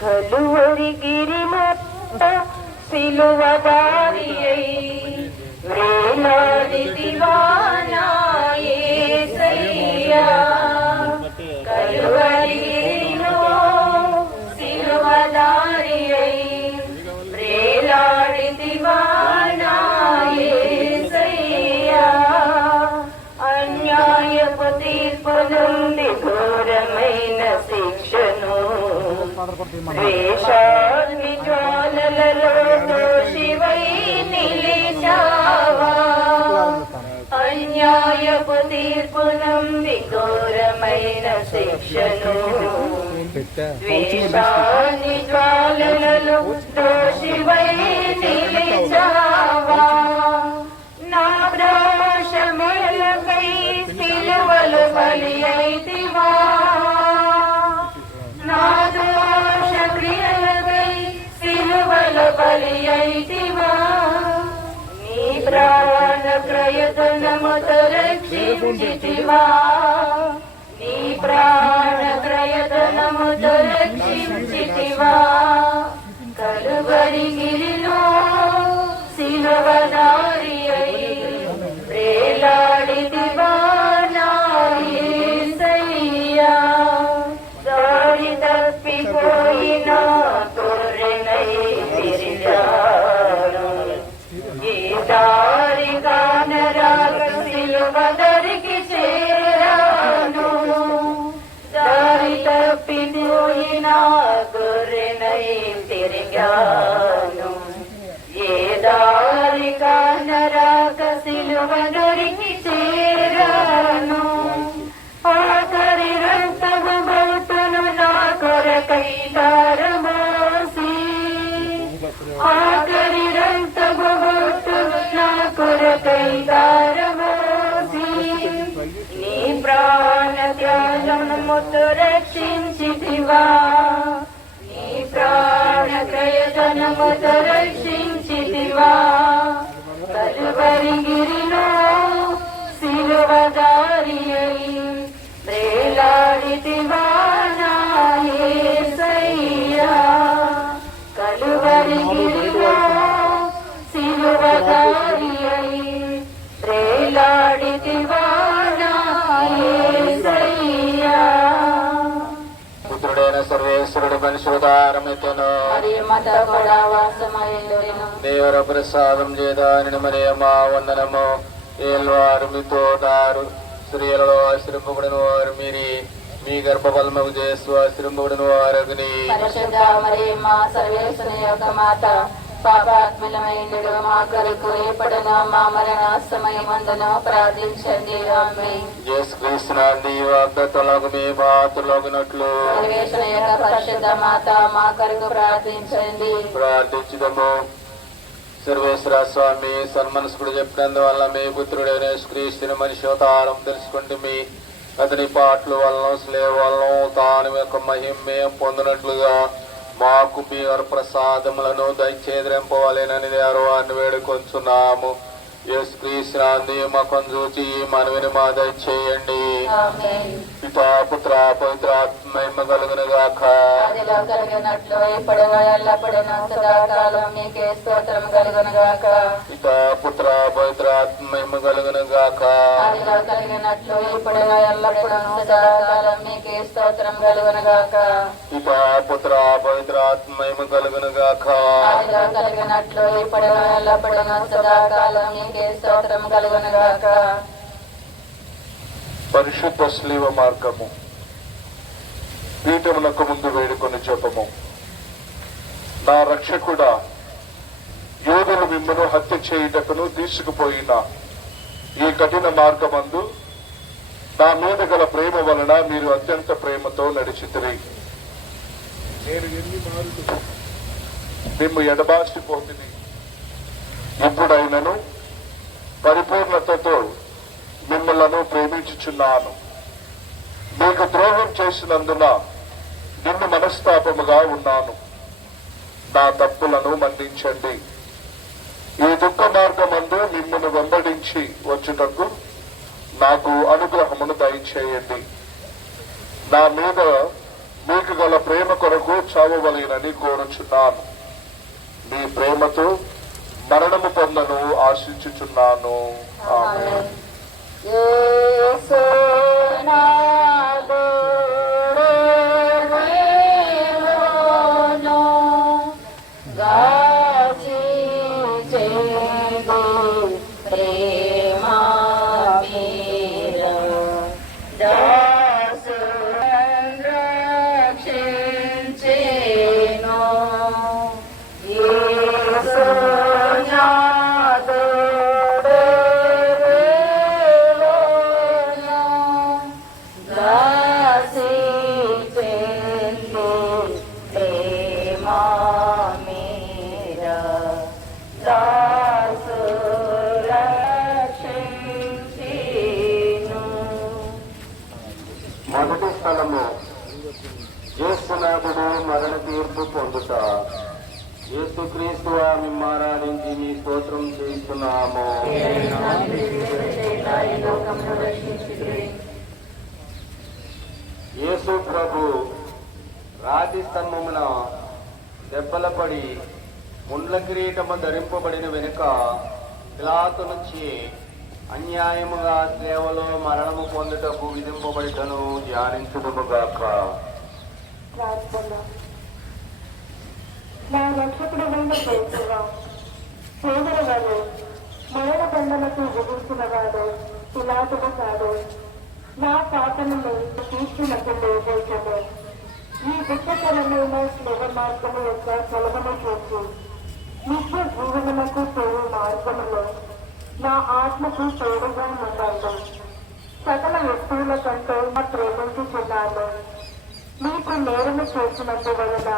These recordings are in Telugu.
కలువరి గిరిమొట్ట సిలువదారియై వేలాడి దివానా యేసయ్యా కలువరి గిరిలో సిలువదారియై వేలాడి దివానా యేసయ్యా అన్యాయపు తీర్పు నుండి ఘోరమైన శిక్షను ద్వేషాగ్ని జ్వాలలలో దోషివై నిలిచావా అన్యాయపు తీర్పు నుండి ఘోరమైన శిక్షను ద్వేషాగ్ని జ్వాలలలో దోషివై నిలిచావా నా దోషములకై సిలువలు బలి అయితివా నా దోష క్రియలకై సిలువలు బలి అయితివా నీ ప్రాణ ప్రయత్నముతో రక్షించితివా నీ ప్రాణ ప్రయత్నముతో రక్షించితివా కలువరి గిరిలో సిలువదారి అయి వేలాడితివా నా యేసయ్యా దారి తప్పిపోయిన గొర్రెనై తిరిగాను ఈ దారి కానరాక సిలువదరికి చేరాను దారి తప్పిపోయిన గొర్రెనై తిరిగాను ఏ దారి కానరాక సిలువదరికి చేరాను ఆఖరి రక్తము బౌతును నా కొరకై దారమోసి ఆఖరి రక్తము బౌతును నా కొరకై దారమోసి నీ ప్రాణ త్యాగముతో రక్షించితివా నీ ప్రాణ ప్రయత్నముతో రక్షించితివా కలువరి గిరిలో సిలువదారి అయి వేలాడితివా నా యేసయ్యా కలువరి గిరిలో సిలువదారి అయి వేలాడితివా నా యేసయ్యా పుత్రుడైన సర్వేశ్వరుడు పరిశుధారమితను దేవర ప్రసాదం చేదాని మరియమ్మా వందనము ఏల్వారు మీతో దారు స్త్రీలలో ఆశ్రయింపబడిన వారు మీరి మీ గర్భఫలము చేస్తూ ఆశ్రయింపబడిన వారగుని సర్వేశ్వరుని యొక్క మాత పాపాత్మలమైనడు మా కొరకు ఎప్పుడునో మా మరణ సమయమందును ప్రార్థించండి ఆమేన్. యేసుక్రీస్తునందు వాగ్దత్తములకు మీ పాత్రులగునట్లు సర్వేశ్వరుని యొక్క పరిశుద్ధ మాత మా కొరకు ప్రార్థించండి. ప్రార్థించుదము. సర్వేశ్వర స్వామి సన్మనస్కుడు చెప్పినందువల్ల మీ పుత్రుడైన యేసుక్రీస్తుని మనిషి అవతారం తెలుసుకుంటూ మీ అతని పాటల వలన స్లేవ వలన తాను యొక్క మహిమే పొందినట్లుగా మాకు మీ ప్రసాదములను దయచేదరింపవాలేనని వారిని వేడుకొంచున్నాము. యేసుక్రీస్తునందు మాకు చూచి మనవిని మా దయచేయండి. పితా పుత్ర పవిత్రాత్మ మహిమ కలుగును గాక. ఆదిలో కలిగినట్లు ఇప్పుడును ఎల్లప్పుడును సదాకాలం మీకే స్తోత్రం కలుగును గాక. పితా పుత్ర పవిత్రాత్మ మహిమ కలుగును గాక. ఆదిలో కలిగినట్లు ఇప్పుడును ఎల్లప్పుడును సదాకాలం మీకే స్తోత్రం కలుగును గాక. పితా పుత్ర పవిత్రాత్మ మహిమ కలుగును గాక. ఆదిలో కలిగినట్లు ఇప్పుడును ఎల్లప్పుడును సదాకాలం మీకే స్తోత్రం కలుగును గాక. పరిశుద్ధ స్లీవ మార్గము పీఠమునకు ముందు వేడుకొని జపము. నా రక్షకుడా, యోధులు మిమ్మను హత్య చేయుటకును తీసుకుపోయిన ఈ కఠిన మార్గమందు నా మీద గల ప్రేమ వలన మీరు అత్యంత ప్రేమతో నడిచితిరి. నేను ఎన్ని మారులు మిమ్ము ఎడబాసిపోతుంది. ఇప్పుడైనను పరిపూర్ణతతో మిమ్మలను ప్రేమించుచున్నాను. మీకు ద్రోహం చేసినందున నిన్ను మనస్తాపముగా ఉన్నాను. నా తప్పులను మన్నించండి. ఈ దుఃఖ మార్గమందు మిమ్మల్ని వెంబడించి వచ్చుటకు నాకు అనుగ్రహమును దయచేయండి. నా మీద మీకు గల ప్రేమ కొరకు చావవలెనని కోరుచున్నాను. మీ ప్రేమతో మరణము పొందను ఆశించుచున్నాను. ఆమేన్. మొదటి స్థలము యేసునాథుడు మరణ తీర్పు పొందుట. యేసుక్రీస్తు మిమ్ము ఆరాధించి మీ స్తోత్రం చేస్తున్నాము. యేసు ప్రభు రాతి స్తంభమున దెబ్బలపడి ముండ్ల కిరీటము ధరింపబడిన వెనుక పిలాతు నుంచి అన్యాయముగా సేవలో మరణము పొందుటకు విధింపబడితను ధ్యానించుదుముగాక. నా రక్షకుడు సోదరు వారు మరణ దండనకు విధించిన వాడు పిలాతుడు కాదు. నా పాపను తీర్చినట్టు లేచము. ఈ దుఃఖకరమైన శివ మార్గము యొక్క కొలవను చూసి నిత్య జీవనకు తోడు మార్గములో నా ఆత్మకు తోడుగా ఉండాలి. సకల వస్తువుల కంటే నా ప్రేమించుచున్నాను. మీకు నేరము చేసినందు వలన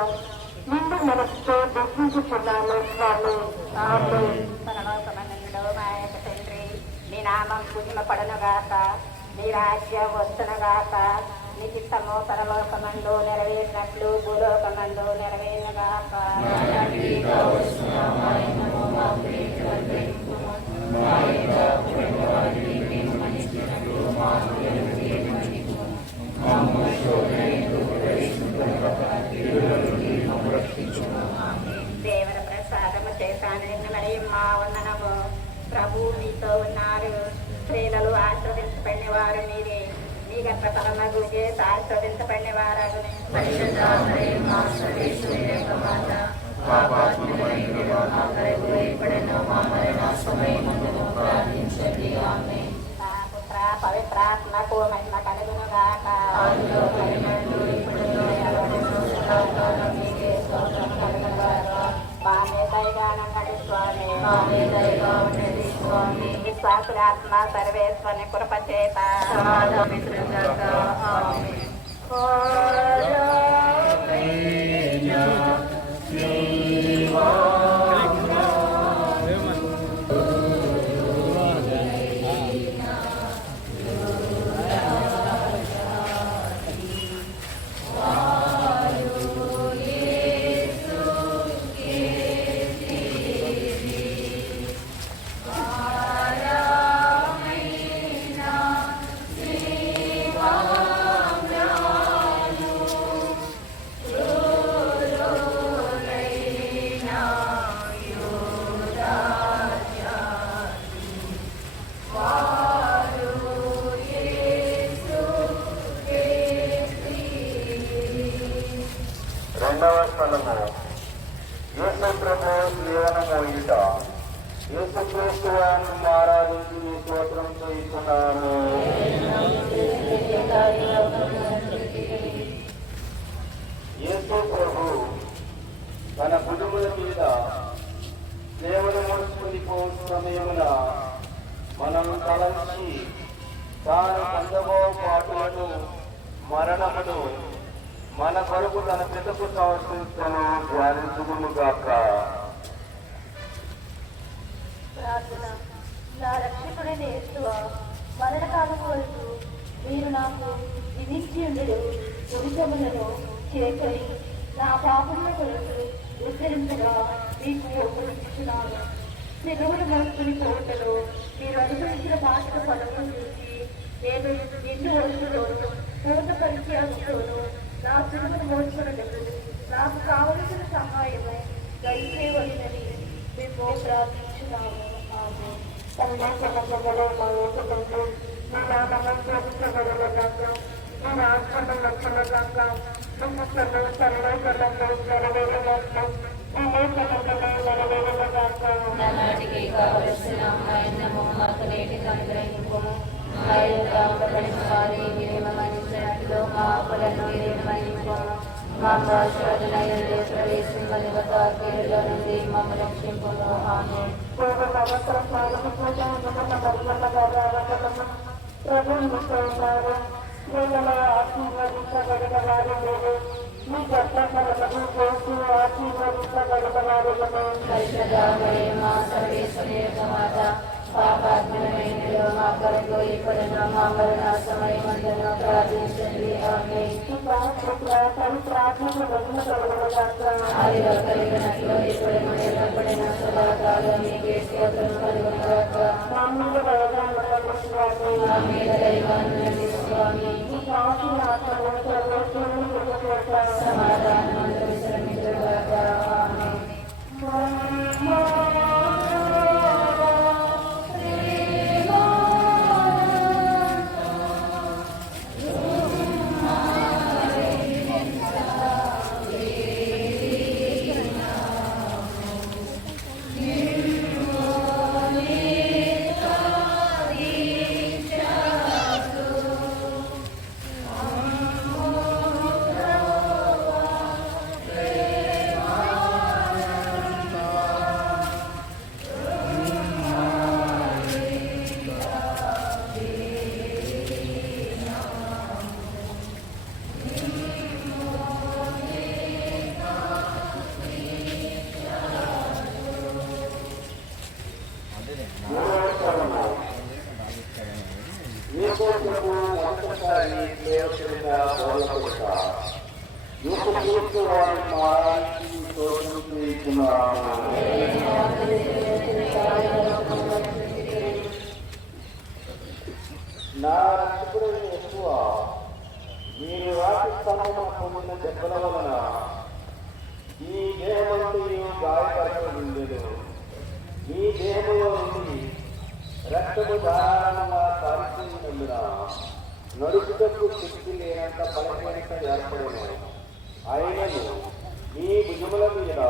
నిన్ను మనసుతో దర్శించుచున్నాను స్వామి. పరలోకమందుండు మా యొక్క తండ్రి, నీ నామం పూజింపబడునుగాక, నీ రాజ్యం వచ్చునుగాక, నీ చిత్తము పరలోకమందు నెరవేరినట్లు భూలోకమందు నెరవేరునుగాక. దేవర ప్రసాదము చేతాను మరియమ్మ వందనము. ప్రభు మీతో ఉన్నారు. స్త్రీలలో ఆస్వాదించబడిన వారు మీరే. మీ గర్భ ఫలమగు చేత ఆస్వాదించబడిన వారగునే. పుత్ర పవిత్రాత్మకు మహిమ కలుగునుగాక. విశ్వాసులాత్మ సర్వేశ్వరుని కృప చేత రెండవ స్థలము యేసు ప్రభు జీవనము ఈట. యేసుక్రీస్తు మిమ్ము ఆరాధించి మీ స్తోత్రం చేస్తున్నాము. యేసు ప్రభు తన భుజముల మీద సేవలు మోసుకుని పోవు సమయమున మనం తలంచి తాను పొందబో పాటులను మరణమును మన కొరకు తన పితకు సంస్కృతను ధ్యానించుదుముగాక. ప్రార్థన. నా రక్షకుడైన యేసువా, మరణకాలం వరకు మీరు నాకు విధించి ఉండడు ఉరికములను చేకరి నా పాపముల కొరకు ఉద్ధరించగా మీకు ఒప్పుకుంటున్నాను. నిలువులు మోసుకుని పోటలో మీరు అనుభవించిన బాధ్యత ఫలమును చూసి నేను ఎన్ని వస్తువులోను పూర్ణ పరిచయంలోను నా సిలువను మోసుకున్నట్లు నాకు కావలసిన సహాయము దయచేయవలనని మేము ప్రార్థించున్నాము. ఆమేన్. నాటికి కావలసిన ఆయనము మాకు నేటికి అనుగ్రహింపుము. ఆయనపడిన వారి వినిమయించినట్లు మా అప్పులను వినిమయింపుము. మా శోధనయందు ప్రవేశింపనివ్వక కీడులో నుండి మమ్మల్ని రక్షింపుము. ఆమేన్. పరిశుద్ధ మరియమ్మ సర్వేశ్వరి యొక్క మాత, పాపాత్మమైన మా కొరకు ఇప్పుడున్న మా మరణ సమయమందును ప్రార్థించండి. ఆమేన్. ఆదిలో కలిగినట్లు ఇప్పుడు ఎల్లప్పుడైన సదాకాలం మీకే స్తోత్రం కలుగునుగాక. మా మీద దైవాన్ని నమ్మి స్వామి సమాధానం విశ్రమించుగాక. ఆమేన్. నా రక్షకుడైన యెహోవా, మీరు రాతి స్తంభమున పొందిన దెబ్బల వలన ఈ దేహమంతయు గాయపరచబడిందెను. మీ దేహములో నుండి రక్తము ధారాళంగా కారిపోయినందున నడుచుటకు శక్తి లేనంత బలహీనత ఏర్పడను. అయినను మీ భుజముల మీద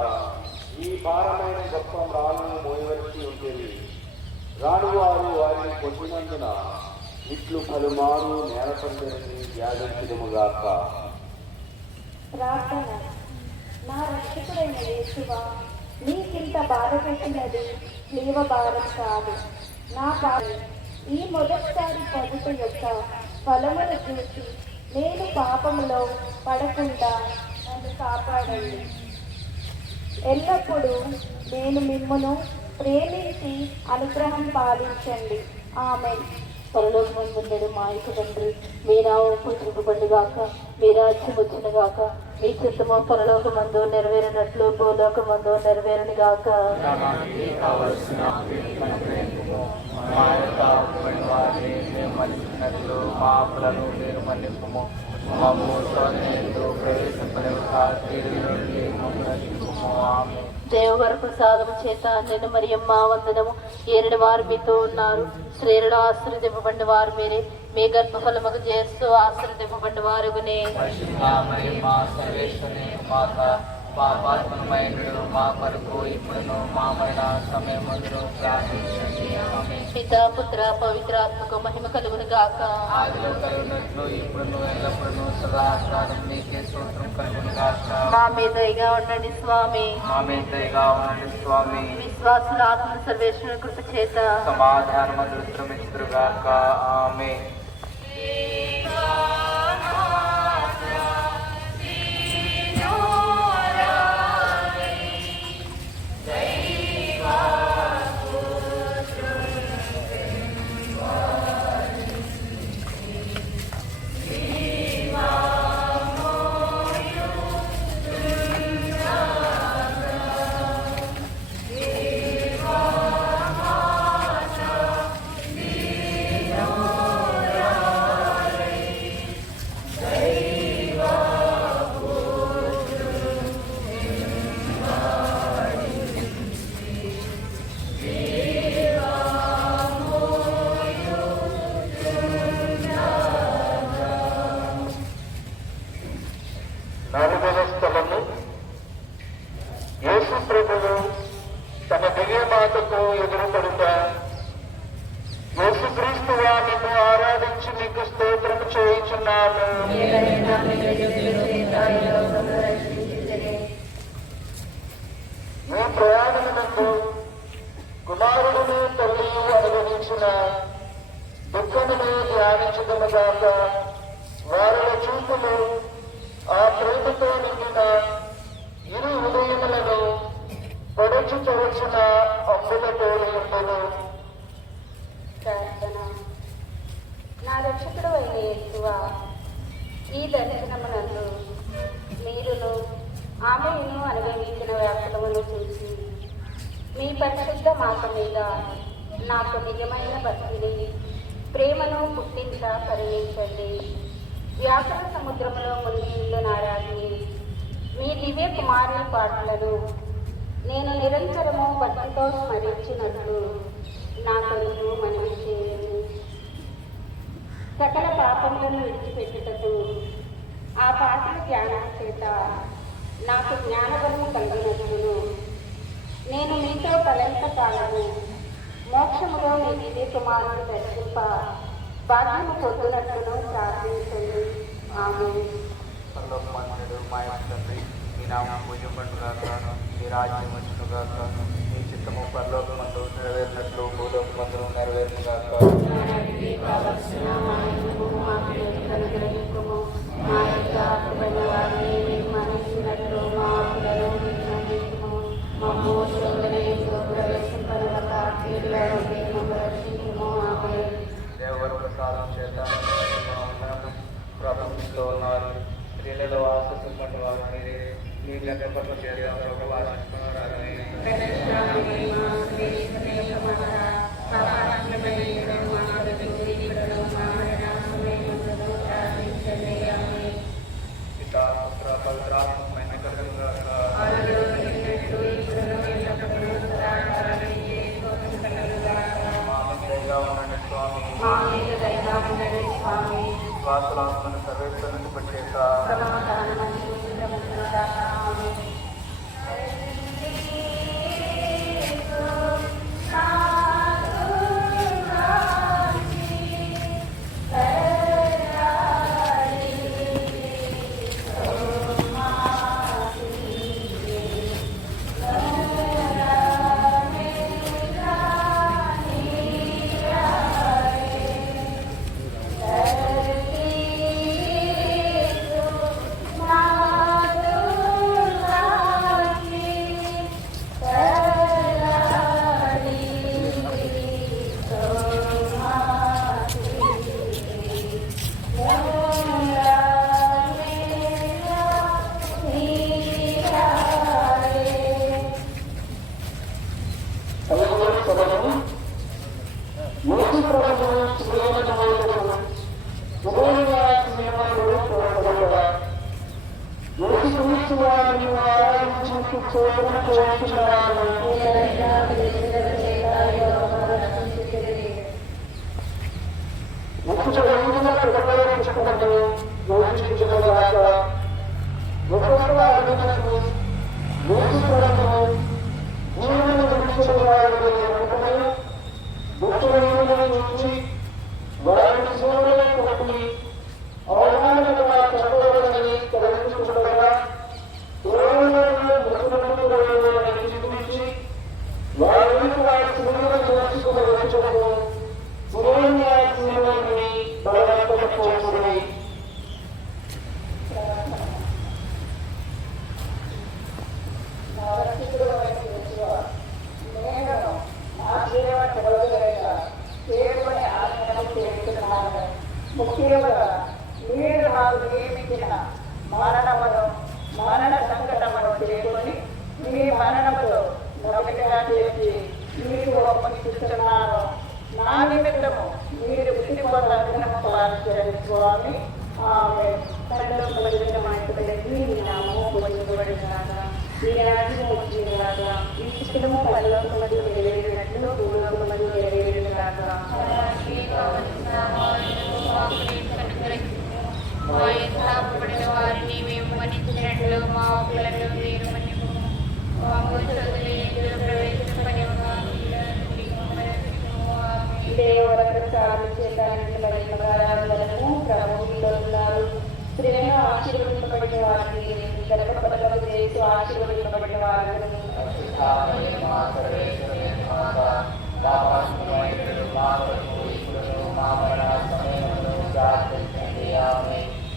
ఈ భారమైన గొప్ప రాళ్ళను మోయవలసి ఉంటుంది. రానువారు వారిని కొట్టినందున ఇట్లు పలుమారు నేలపందని వ్యాధించదుముగాక. ప్రార్థన. నా రక్షకుడైన యేసువా, నీకింత బాధ పెట్టినది జీవ భారం కాదు, నా బాధ. ఈ మొదటిసారి పొదుపు యొక్క ఫలమును చూసి నేను పాపములో పడకుండా నన్ను కాపాడండి. ఎల్లప్పుడూ నేను మిమ్మును ప్రేమించి అనుగ్రహం పాలించండి. ఆమేన్. పరలోకమందుండెడు మా యొక్క తండ్రి, మీ నామము పూజింపబడుగాక, మీ రాజ్యం వచ్చునుగాక, మీ చిత్తము పరలోకమందు నెరవేరినట్లు భూలోకమందు నెరవేరునుగాక. దేవవర ప్రసాదము చేత నేను మరియమ్మ వందనము. ఏరడి వారు మీతో ఉన్నారు, స్త్రీలలో ఆశీర్వదింపబడిన వారు మీరే, మీ గర్భఫలముకు చేస్తూ ఆశీర్వదింపబడిన వారుగునే. పాపాత్మమైనడు మా కొరకు ఇప్పుడును మా మరణ సమయమందును ప్రార్థించండి. పితా పుత్ర పవిత్రాత్మకు మహిమ కలుగును గాక. ఆదిలో కలిగినట్లు ఇప్పుడును ఎల్లప్పుడును సదాకాలం నీకే స్తోత్రం కలుగును గాక. మా మీద దయగా ఉండండి స్వామి. మా మీద దయగా ఉండండి స్వామి. విశ్వాసుల ఆత్మ సర్వేశ్వరుని కృప చేత సమాధానము దృశ్రమిస్తురుగాక. ఆమేన్. గాక. వారిలో చూపులు ఆ ప్రేమతో నిండిన ఇరు హృదయములను పొడుచుచవచ్చిన అమ్ములతో ఉండదు. ప్రార్థన. నా రక్షకుడు అయిన యేసువా, ఈ దర్శనమునందు మీరును ఆమెను అనుభవించిన వ్యాఖ్యలను చూసి మీ పరిశుద్ధ మాట మీద నాకు నిజమైన భక్తిని ప్రేమను పుట్టించ కరుణించండి. వ్యాకరణ సముద్రంలో మునిగి నారాజుని మీ దివ్య కుమారుని పాటలను నేను నిరంతరము భక్తితో స్మరించినట్లు నా కొరకు మనవి చేయండి. సకల పాపములను విడిచిపెట్టుటకు ఆ పాటల ధ్యానం చేత నాకు జ్ఞానబలము కలిగినట్లు నేను మీతో తలంత కాలము మోక్షములో మీ దివ్య కుమారుని దర్శింప భాగ్యము పొందినట్లును ప్రార్థించండి. ఆమేన్. పరలోకమందుడు మా యొక్క తండ్రి, మీ నామం పూజింపబడుగాక, మీ రాజ్యం వచ్చుగాక, మీ చిత్తము పరలోకమందు నెరవేరినట్లు భూలోకమందు నెరవేరుగాక. దేవర ప్రసాదం చేత ప్రభుత్వంలో ఉన్నారు. స్త్రీలలో ఆశిస్తున్నటువంటి వారు మీరే, మీ గర్భపట్ల చేత విశ్వాసులను సర్వేశ్వరుని పట్టేక మా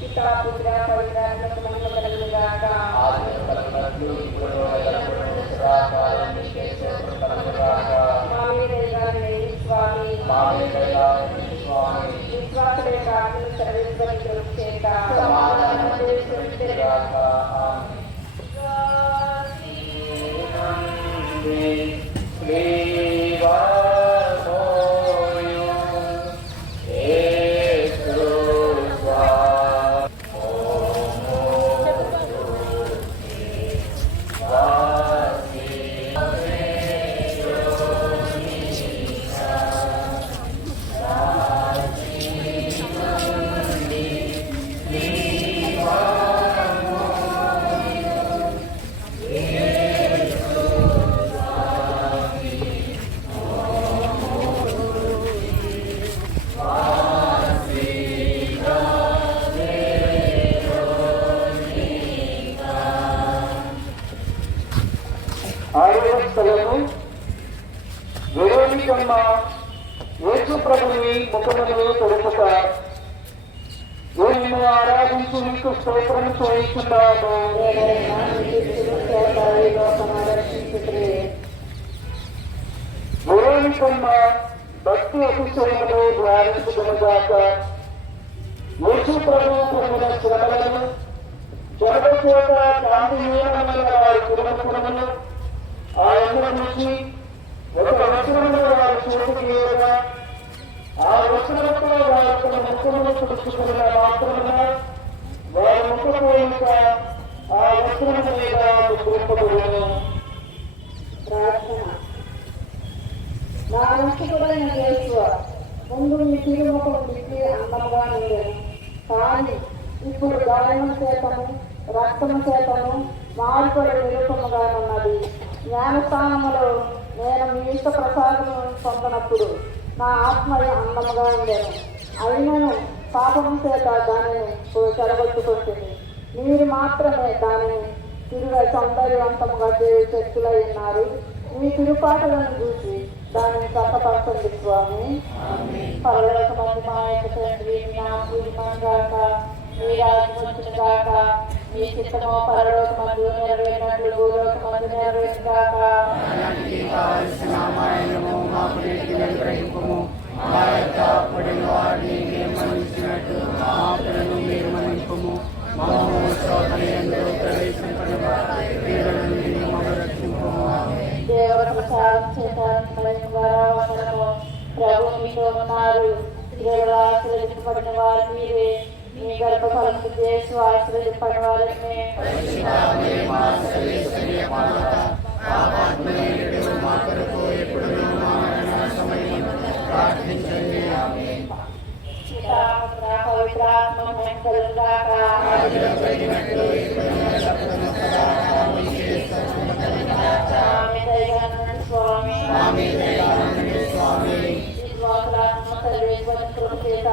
పితా పుత్ర పవిత్రాత్మకు మహిమ కలుగుగాక. ఆదిలో కలుగునట్లు ఇప్పుడు ఎల్లప్పుడూ సదాకాలం నీకే స్తోత్రం కలుగుగాక. మా మీద దయగా స్వామి, మా మీద దయగా ఉండు స్వామి. విశ్వాసుల యొక్క ఆజ్ఞలు సర్వేశ్వరుని చేత సమాధానం చేయుగాక. ఆమేన్. ఆరవ స్థలము వెరోనికమ్మ యేసు ప్రభుని ముఖమును తొడుపుట. నిన్ను ఆరాధించు నీకు స్తోత్రం చేయుచున్నాము. వెరోనికమ్మ భక్తి అతిశయమును ధ్యానించుకునుగాక. యేసు ప్రభువు పొందిన శ్రమలను జనత చేత గాంధీహీనమైన వారి కుటుంబములను ఆయన నుంచి ఒక వచనమును వారి చేతికి వేయగా ఆ వచనంతో వారి తమ ముఖమును తుడుచుకున్న మాత్రమున వారి ముఖపోయిక ఆ వచనము మీద ముద్రింపబడును. ప్రార్థన. నా రక్షకుడైన యేసువా, ముందు మీ తిరుముఖం విప్పి అందముగా ఉండేది, కానీ ఇప్పుడు గాయము చేతను రక్తము చేతను మార్పుల నిరూపముగా ఉన్నది. జ్ఞానస్థానములో నేను మీ ఇష్ట ప్రసాదము పొందనప్పుడు నా ఆత్మ అందముగా ఉండేను. అయినను పాపము చేత దానిని చెడగొట్టుకుంటుంది. మీరు మాత్రమే దానిని తిరిగి సౌందర్యవంతముగా శక్తులై ఉన్నారు. మీ తిరుపాటలను చూసి దానిని చక్కపరచండి స్వామి. పరలోకమందు మా యొక్క తండ్రి, మీ నామము పూజింపబడుగాక, మీ రాజ్యం వచ్చునుగాక, మీ చిత్తము పరలోకమందు నెరవేరినట్లు భూలోకమందు నెరవేరుగాక. దేవతల సాధన చేత ప్రభు మీతో ఉన్నారు. దేవుడు ఆశీర్వదింపబడిన వారు మీరే, మీ గర్భఫలము చేసి ఆశీర్వదింపబడిన వారిని. పవిత్రాత్మ కలుగుగాక. స్వామి విశ్వాసాత్మ సర్వేశ్వరుని కృప చేత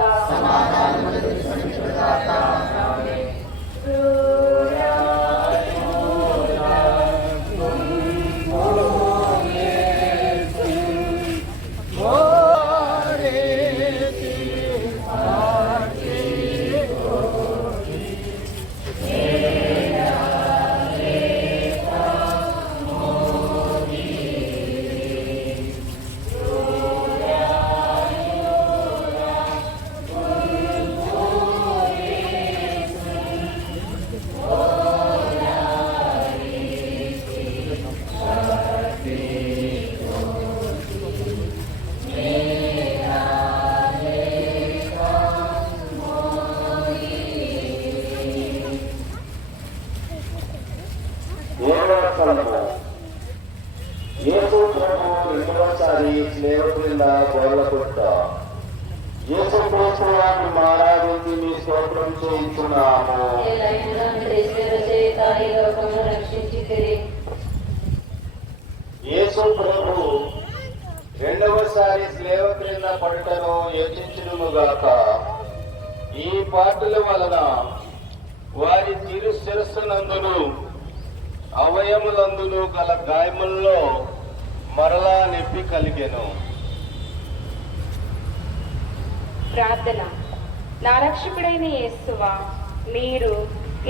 యేసు ప్రభు రెండవసారి స్లేవ క్రింద బోర్లకొట్ట. యేసు ప్రభువాన్ని ఆరాధించి మీ స్తోత్రం చేయించున్నాము. యేసు ప్రభు రెండవసారి స్లేవ క్రింద పడుటను యోచించునుగాక. ఈ పాటల వలన వారి తిరు శిరస్సునందును అవయములందును గల గాయముల్లో మరలా నొప్పి కలిగెను. ప్రార్థన. నా రక్షకుడైన యేసువా, మీరు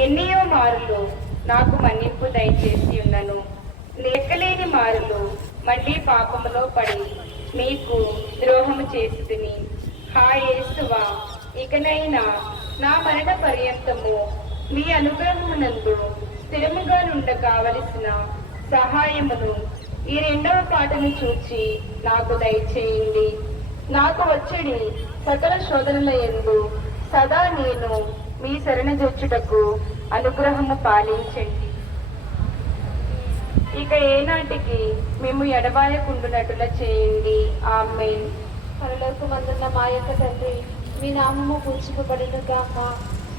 ఎన్నో మారులు నాకు మన్నింపు దయచేసి ఉన్నను. లెక్కలేని మారులు మళ్ళీ పాపములో పడి మీకు ద్రోహము చేస్తుని. హా యేసువా, ఇకనైనా నా మరణ పర్యంతము మీ అనుగ్రహమునందు స్థిరముగా నుండ కావలసిన సహాయమును ఈ రెండవ పాటను చూచి నాకు దయచేయండి. నాకు వచ్చడి సకల శోధనల యందు సదా నేను మీ శరణజొచ్చుటకు అనుగ్రహము పాలించండి. ఇక ఏనాటికి మేము ఎడబాయకుండునట్టులా చేయండి. ఆమేన్. పరలోకమందున్న మా యొక్క తండ్రి, మీ నామము పూజింపబడును గాక,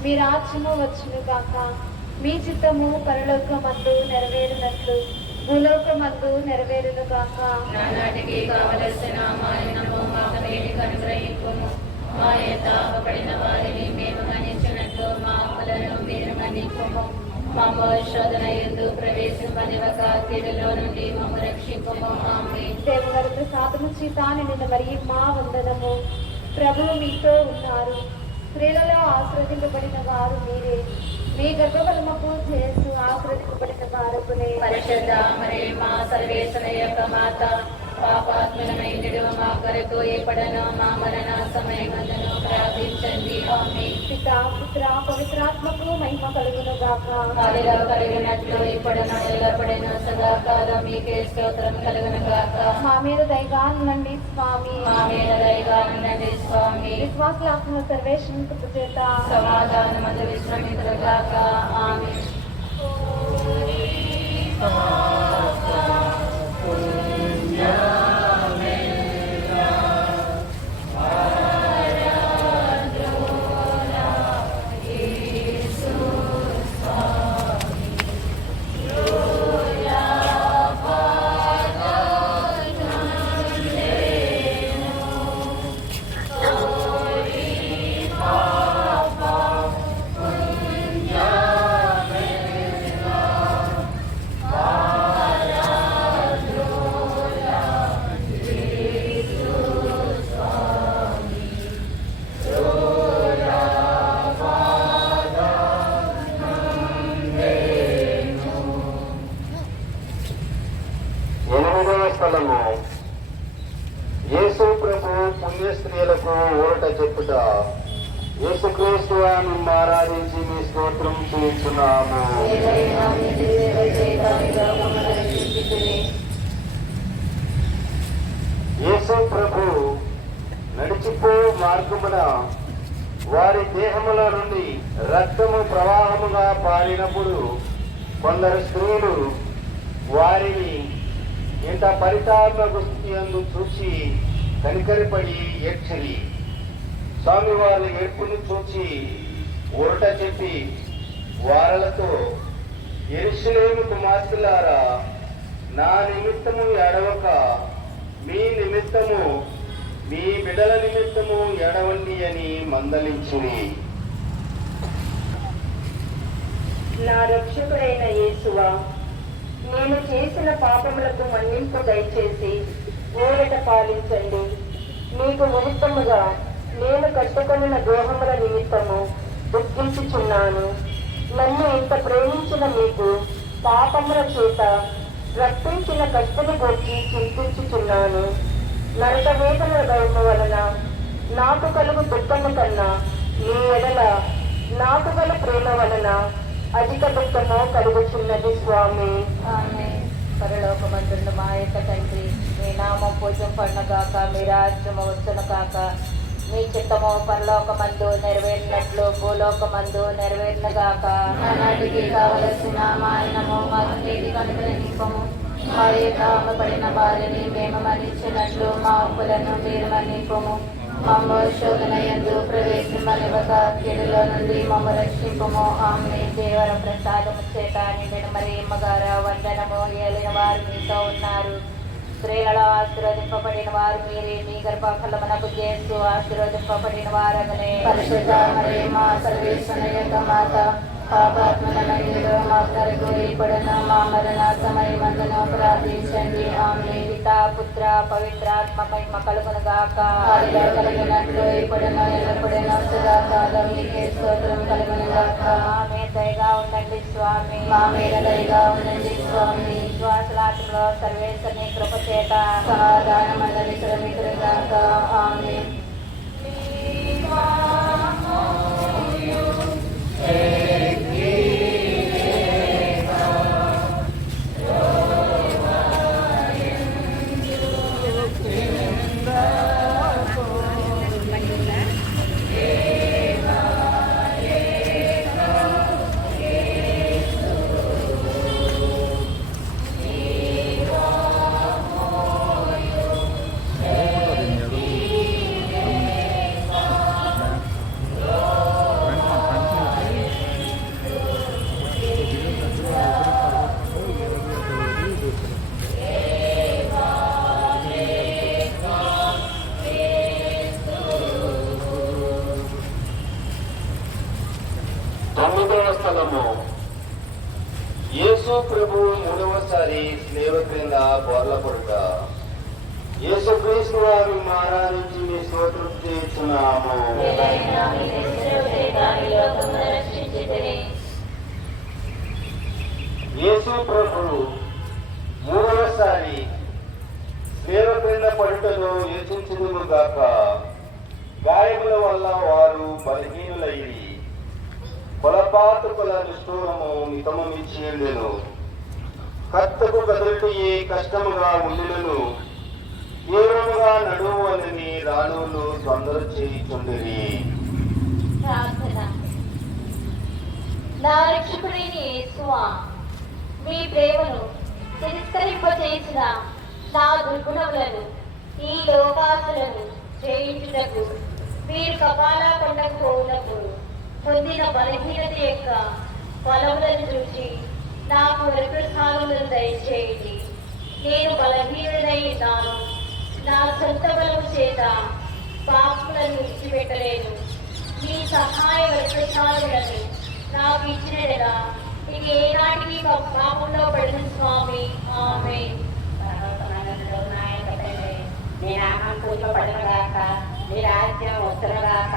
మీ రాజ్యము వచ్చును గాక, మీ చిత్తము పరలోకమందు నెరవేరునట్లు భూలోకమందు నెరవేరును గాక. నానాటికి కావలసిన మా అన్నము మాకు నేటికి అనుగ్రహింపుము. మా యొక్క అపపడిన వారిని మేము మన్నించినట్లు మా అప్పులను మీరు మన్నింపుము. మమ్మ శోధన యందు ప్రవేశింపనివ్వక కీడులో నుండి మమ్ము రక్షింపుము. ఆమేన్. దేవగారు ప్రసాదము చేత నిన్న మరి మా వందనము. ప్రభువు మీతో ఉన్నారు, స్త్రీలలో ఆశ్రదింపబడిన వారు మీరే, మీ గర్భఫలముకు చేస్తూ ఆశ్రదింపబడిన వారకునే. పరిశుద్ధ మరియమ్మ సర్వేశ్వర యొక్క మాత, పాపాత్ములమైనడు మా కొరకు ఎప్పుడను మా మరణ సమయమందును ప్రార్థించండి. ఆమేన్. పితా పుత్ర పవిత్రాత్మకు మహిమ కలుగును గాక. ఆదిలో కలిగినట్లు ఇప్పుడును ఎల్లప్పుడూ సదాకాలం మీకే స్తోత్రం కలుగును గాక. మా మీద దయగా ఉండండి స్వామి. మా మీద దయగా ఉండండి స్వామి. విశ్వాసాత్మ సర్వేశ్వరుని కృప చేత సమాధానమందు విశ్రమించుగాక. ఆమేన్. స్థలము యేసు ప్రభు పుణ్యస్త్రీలకు ఊరట చెప్పుట. యేసుక్రీస్తు ఆమెను ఆరాధించి మీ స్తోత్రం చేస్తున్నాము. యేసు ప్రభు నడిచిపో మార్గమున వారి దేహముల నుండి రక్తము ప్రవాహముగా పారినప్పుడు కొందరు స్త్రీలు వారిని ఇంత పరితాప స్థితి అందు చూచి కనికరిపడి ఏడ్చరి. స్వామి వారి ఏడ్పును చూచి ఊరట చెప్పి వారలతో, యెరూషలేము కుమార్తెలారా, నా నిమిత్తము ఎడవక మీ నిమిత్తము మీ బిడ్డల నిమిత్తము ఎడవండి అని మందలించుని. నా రక్షకుడైన యేసువా, నేను చేసిన పాపములకు మన్నింపు దయచేసి ఊరట పాలించండి. మీకు విరుద్ధముగా నేను కట్టుకొనిన ద్రోహముల నిమిత్తము దుఃఖించుచున్నాను. నన్ను ఇంత ప్రేమించిన మీకు పాపముల చేత రప్పించిన కష్టము గొచ్చి చింతించుచున్నాను. నరక వేదన భయము వలన నాకు కలుగు దుఃఖము కన్నా మీ ఎడల నాకు గల ప్రేమ వలన అధిక దుఃఖము కలుగుచున్నది స్వామి. ఆమేన్. పరలోకమందున్న మా యొక్క తండ్రి, మీ నామం పూజం పడునుగాక, మీ రాజ్యము వచ్చును కాక, మీ చిత్తము పరలోకమందు నెరవేరినట్లు భూలోకమందు నెరవేరునుగాక. నానాటికి కావలసిన మా అన్నము మాకు నేటికి అనుగ్రహింపము. మా యొక్క పడిన వారిని మేము మన్నించినట్లు మా అప్పులను మీరు మన్నింపము. మమ్మ శోధన యందు ప్రవేశింపనివ్వక కీడులో నుండి మమ్మ రక్షింపము. ఆమేన్. దేవర ప్రసాదము చేత నిండిన మరియమ్మ గారు వందనము. ఏలిన వారు మీతో ఉన్నారు, స్త్రీలలో ఆశీర్వదింపబడిన వారు మీరే, మీ గర్భఫలమునకు చేస్తూ ఆశీర్వదింపబడిన వారగనే. పరిశుద్ధ మరియమ్మ సర్వేశ్వరుని యొక్క మాత, పాపాత్మనయుడు మా కొరకు ఇప్పుడును మా మరణ సమయమందును ప్రార్థించండి. ఆమేన్. పితా పుత్ర పవిత్రాత్మకై మకలుగును గాక. ఆదిలో కలిగినట్లు ఇప్పుడును ఎల్లప్పుడును సదాకాలం మీకే స్తోత్రం కలుగును గాక. ఆమె దయగా ఉండండి స్వామి. మా మీద దయగా ఉండండి స్వామి. విశ్వాసలాత్మలో సర్వేశ్వరుని కృప చేత సమాధానం అందరి శ్రమికులు గాక. ఆమేన్. తొమ్మిదవ స్థలము యేసు ప్రభు మూడవసారి స్లేవ క్రింద బోర్లపడుట. యేసుక్రీస్తు వారు ఆరాధించి మీ స్తోత్రం చేస్తున్నాము. యేసు ప్రభు మూడవసారి స్లేవ క్రింద పడుటను యోచించుదుము గాక. గాయముల వల్ల వారు బలహీనులైరి. కొలపాతకుల నిష్ఠూరము మితమునిచ్చేందెను. కత్తకు కదలిటియే కష్టముగా ఉండినను తీవ్రముగా నడువు అని రాణువులు తొందర చేయుచుండిరి. ప్రార్థన. నా రక్షకుడైన యేసువా, మీ ప్రేమను తిరస్కరింపచేసిన నా దుర్గుణములను ఈ లోకాసులను జయించుటకు మీరు కపాలా కొండకు పోయినప్పుడు పొందిన బలహీనత యొక్క ఫలములను చూసి నాకు వరప్రసాదములను దయచేయండి. నేను బలహీనదై ఉన్నాను. నా సొంత బలము చేత పాపములను విడిచిపెట్టలేను. మీ సహాయ వరప్రసాదములను నాకు ఇచ్చినట్లా ఇక ఏనాటికి పాపంలో పడిన స్వామి. ఆమేన్. మీ నామం పూజపడునుగాక. మీ రాజ్యం వస్తునుగాక.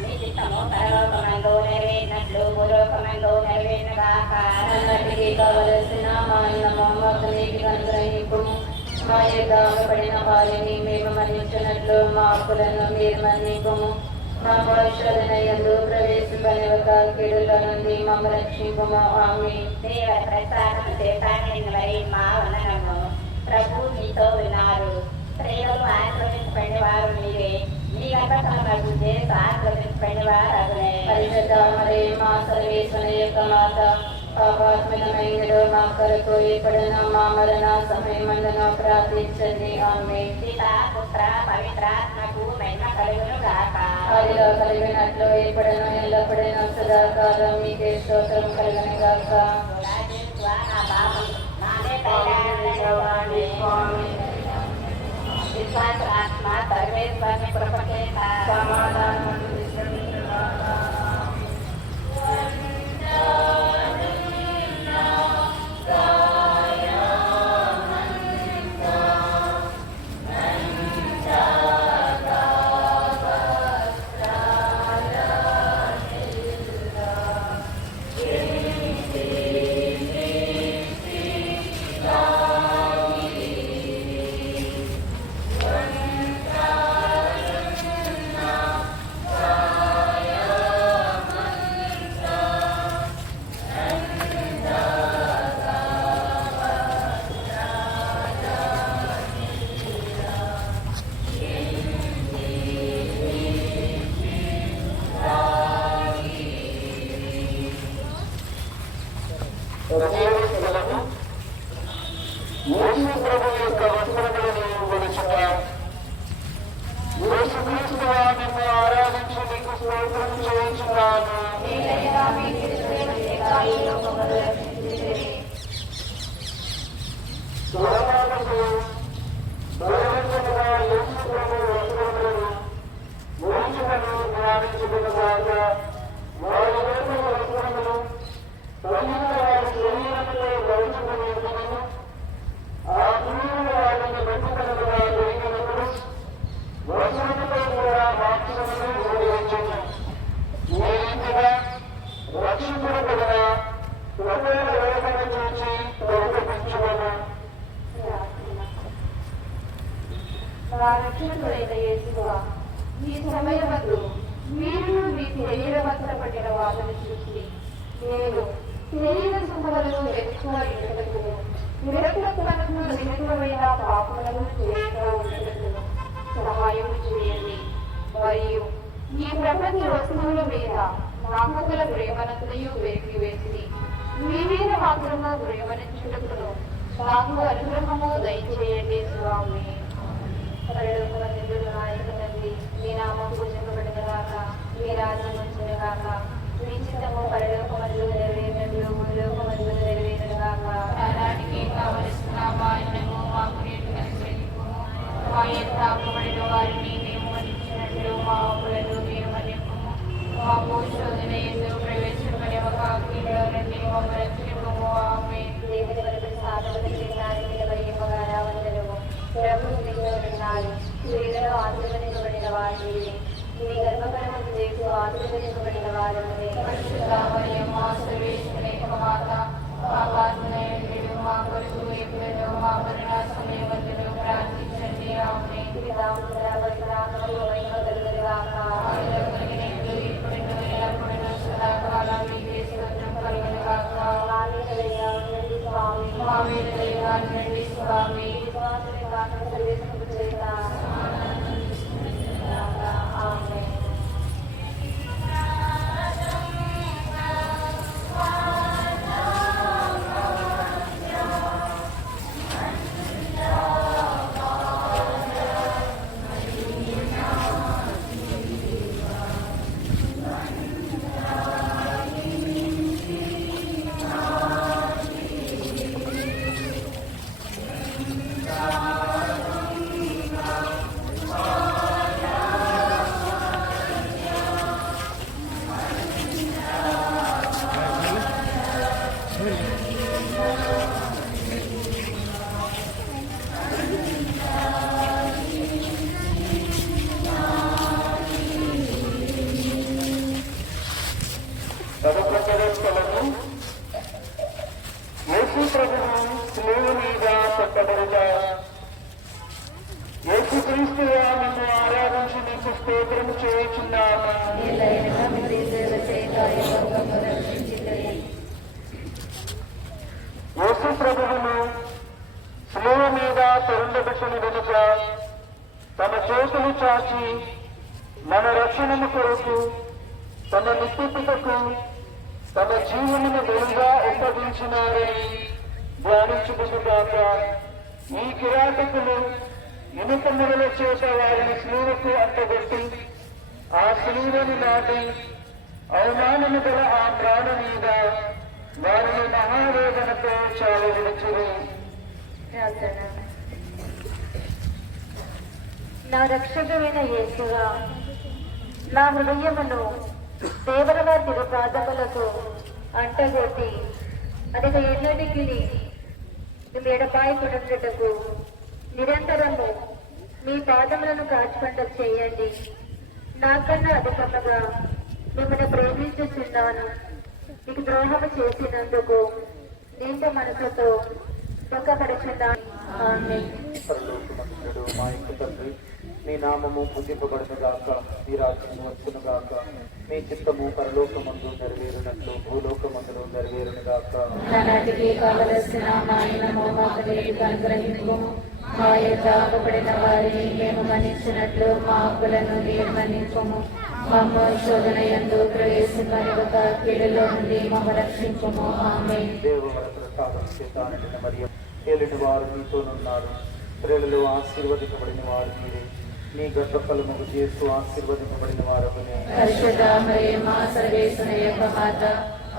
మీ చిత్తము పరలోకమందు నెరవేరినట్లు భూలోకమందు నెరవేరునుగాక. అన్నటికి కావలసిన మా అన్నము నీటికి అనుగ్రహింపుము. మా యొక్క పడిన వారిని మేము మన్నించినట్లు మా అప్పులను మీరు మన్నింపుము. మా భవిష్యత్తున యందు ప్రవేశింపనివ్వక కీడుల నుండి మమ్మ రక్షింపుము. ఆమేన్. దేవ ప్రసాదం చేతాన్ని మా వందనము. ప్రభు మీతో ఉన్నారు. స్త్రీలను ఆశ్రమించబడిన వారు మీరే. మీ గర్భఫలము చేసి ఆశ్రమించబడిన వారు అగునే. పరిశుద్ధ మరియ మా సర్వేశ్వరుని యొక్క మాత, పాపాత్మకమైన మా కొరకు ఇప్పుడును మా మరణ సమయమందును ప్రార్థించండి. ఆమేన్. పితా పుత్ర పవిత్రాత్మకు మహిమ కలుగును గాక. ఆదిలో కలిగినట్లు ఇప్పుడును ఎల్లప్పుడూ సదాకాలం మీకే స్తోత్రం కలుగును గాక. నా పాపం నాదే కళ్యాణి స్వామి. విశ్వాస ఆత్మ సర్వేశ్వరుని కృప చేత సమాధానం యేసు ప్రభు యొక్క వస్త్రములను కొలుచుట. యేసుక్రీస్తు వారిని ఆరాధించి మీకు స్తోత్రం చేయించున్నాను. బలవంతులుగా యేసు ప్రభు వస్త్రములను ముగించుటను ధ్యానించుకున్నగాక. వారి వస్త్రములు కలిగిన వారి శరీరంలో గడుచుకునేందుకు ఆ పుణ్యులు వారిని బతుకలుగా పెరిగినప్పుడు వచనంపై కూడా మాంసమును ఊడించును. ఈ రీతిగా రక్షింపబడిన ఒకవేళ వేదన చూచి ప్రవర్తించులను. నా రక్షకుడైన యేసువా, ఈ సమయమందు మీరు మీ శరీరమంతా పడిన వాదన చూసి నేను శరీర సుఖములను ఎక్కువ ఇతరులకు నిరక్షకులకు నిరసమైన పాపములను చేయగా ఉండటకు సహాయం చేయండి. మరియు ఈ ప్రపంచ వస్తువుల మీద నాకు గల ప్రేమనంతయు వేసి మీ మీద మాత్రము ప్రేమనించుటకును నాకు అనుగ్రహము దయచేయండి స్వామి. పరలోకమందున్న మా యొక్క తండ్రి, మీ నామం పూజింపబడునుగాక, మీ రాజ్యం వచ్చునుగాక, మీ చిత్తము పరలోకమందు నెరవేరినట్లు భూలోకమందు నెరవేరునుగాక. నానాటికి కావలసిన మా అన్నము మాకు నేడు అనుగ్రహించుము. మా యొక్క అప్పబడిన వారిని మేము మన్నించినట్లు మా అప్పులను మీరు మన్నింపుము. మాకు శోధన యందు ప్రవేశింపనివ్వక కీడులో నుండి మమ్మల్ని రక్షింపుము. ఆమేన్. దేవుని వరకు సాధన చేయడానికి నిలబడిగా రావందరము ప్రభు మీతో ఉన్నారు. స్త్రీలలో ఆశీర్వదించబడిన వారు మీరే, మీ గర్భఫలము చేస్తూ ఆశీర్వదించబడిన వారు మీరే. పరిశుద్ధ మరియమ్మ సర్వేశ్వరుని యొక్క మాత, పాపాత్మయుడు మా కొరకు ఎప్పుడూ మా మరణ సమయమందును ప్రార్థించండి. ఆమేన్. ఆదిలో కలిగినట్లు ఇప్పుడును ఎల్లప్పుడూ సదాకాలం మీకే స్తోత్రం కలుగునుగాక. మా మీద దయ ఉండండి స్వామి. తదుపరి యేసు ప్రభువు శిలువ మీద కొట్టబడుట. యేసుక్రీస్తుగా నన్ను ఆరాధించి నీకు స్తోత్రము చేయుచున్నాము. యేసు ప్రభువును శిలువ మీద తొండబెట్టిన వెనుక తన చేతులు చాచి మన రక్షణము కొరకు తన నిత్యతకు తన జీవమును వెలుగా ఉపదించినారని ధ్యానించుకుంటుగాక. ఈ కిరాటకులు ఇనుప మురల చేత వారిని శిలువకు అంటగొట్టి ఆ శిలువను నాటి అవమానము గల ఆ ప్రాణ మీద వారిని మహావేదనతో చాలవిడుచురు. నా రక్షకుడైన యేసుగా, నా హృదయమును దేవరగా తిరు పాదములకు అంటగొట్టి అధిక ఎన్నటికి మేడపాయి కొనటకు నిరంతరము మీ పాదములను కాచుకుండ చేయండి. నాకన్నా అధికముగా మిమ్మల్ని ప్రేమించుచున్నాను. మీకు ద్రోహము చేసినందుకు నిండు మనసుతో దుఃఖపడుచున్నాను. ఆమేన్. పరలోకమందుడు మా యొక్క తండ్రి, మీ నామము పూజింపబడునుగాక, మీ రాజ్యము వచ్చునుగాక, మీ చిత్తము పరలోకమందు నెరవేరునట్లు భూలోకమందులో నెరవేరునుగాక. నానాటికి కావలసిన మా అన్నము మాకు నేడు అనుగ్రహించుము. మా యొక్క అప్పబడిన వారిని మేము మన్నించినట్లు మా అప్పులను మీరు మన్నించుము. మమ్మ శోధన యందు ప్రవేశింపనివ్వక కీడులో నుండి మమ్మ రక్షించుము. ఆమేన్. దేవవరకుల సాధన చేత నిండిన మరియమ్మ, ఏలిన వారు మీతోనున్నారు. స్త్రీలలో ఆశీర్వదించబడిన వారు మీరే, మీ గర్భఫలముకు చేస్తూ ఆశీర్వదించబడిన వారు. పరిశుద్ధ మరియమ్మ సర్వేశ్వరుని యొక్క మాత,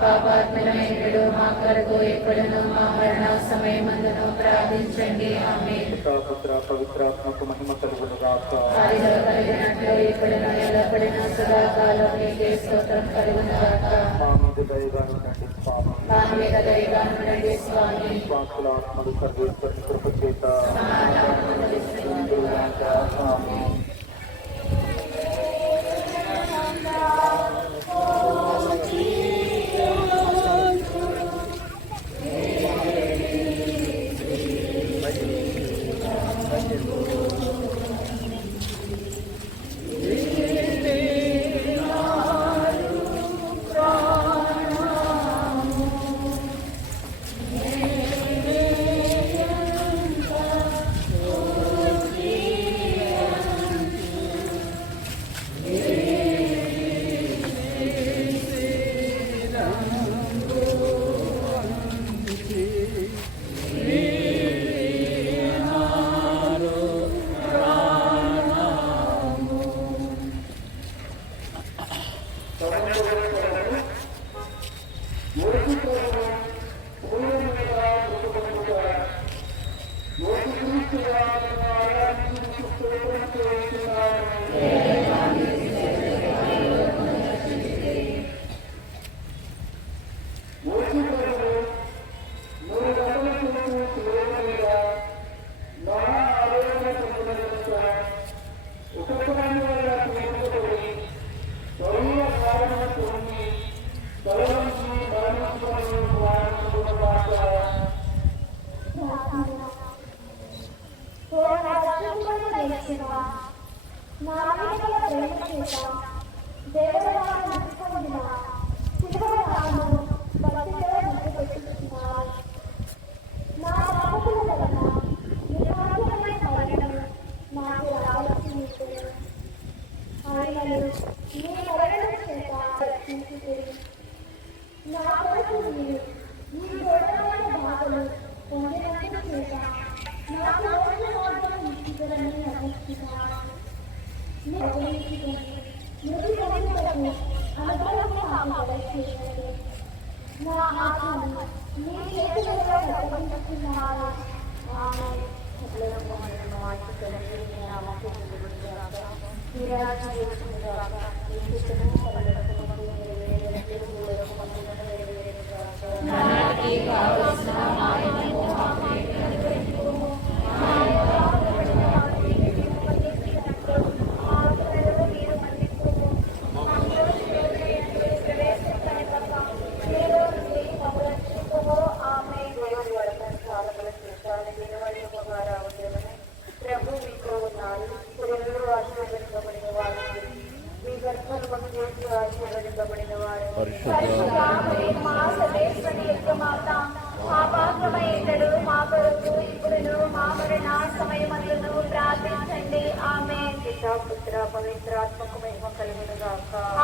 పాపాత్మలైనడు మా కొరకు ఎప్పుడును మా మరణ సమయమందును ప్రార్థించండి. ఆమేన్. పుత్ర పవిత్రాత్మకు మహిమ కలుగును గాక. ఆదిలో కలిగినట్లు ఎప్పుడును ఎల్లప్పుడును సదాకాలం నీకే స్తోత్రం కలుగును గాక. మా మీద దయగా ఉండండి స్వామి. మా మీద దయగా ఉండండి స్వామి. విశ్వాసుల ఆత్మలు సర్వేశ్వరుని కృప చేత ఆమేన్.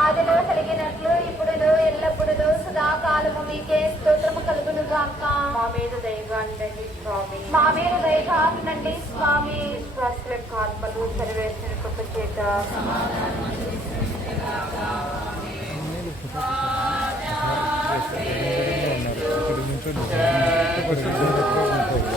ఆదిలో కలిగినట్లు ఇప్పుడు ఎల్లప్పుడూ సదాకాలము మీకే స్తోత్రము కలుగును గాక. మా మీద దయగా ఉండండి స్వామి. మా మీద దయగా ఉండండి స్వామి. విశ్వాసులకు ఆత్మలు సర్వేశ్వరుని కృప చేత ఇక్కడ నుంచి